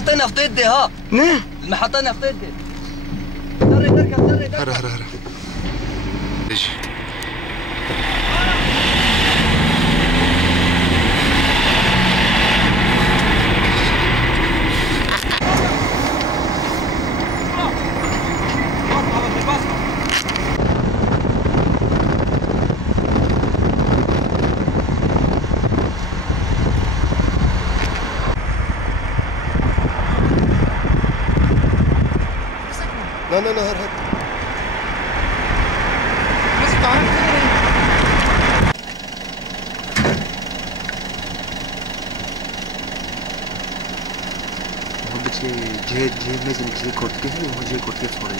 المحطة النفطية ها. نه المحطة النفطية. سري تركب سري تركب. هره ايش لا لا لا هر بس تعال هم بتشي جهد لازم جهد كورت كهي وهو جهد كورت كيف صوري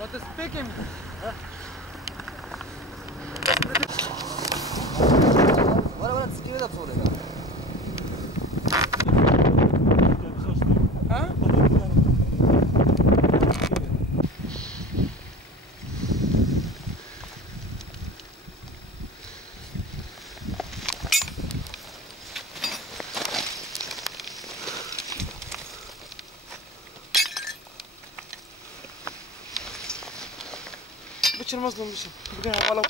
What is speaking? ولا تسكيني ده بصوري ده. ها؟ بشر مظلوم بشر بقى على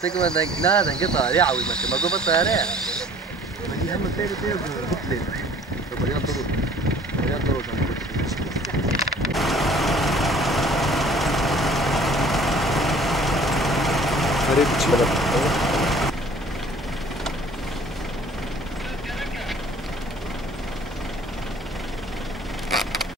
تكمل نادا قطع يعوي ما قبل الطيارات. ما هي هم تاني بطلت. مليان طرود. مليان طرود انا قلت. قريب تشمل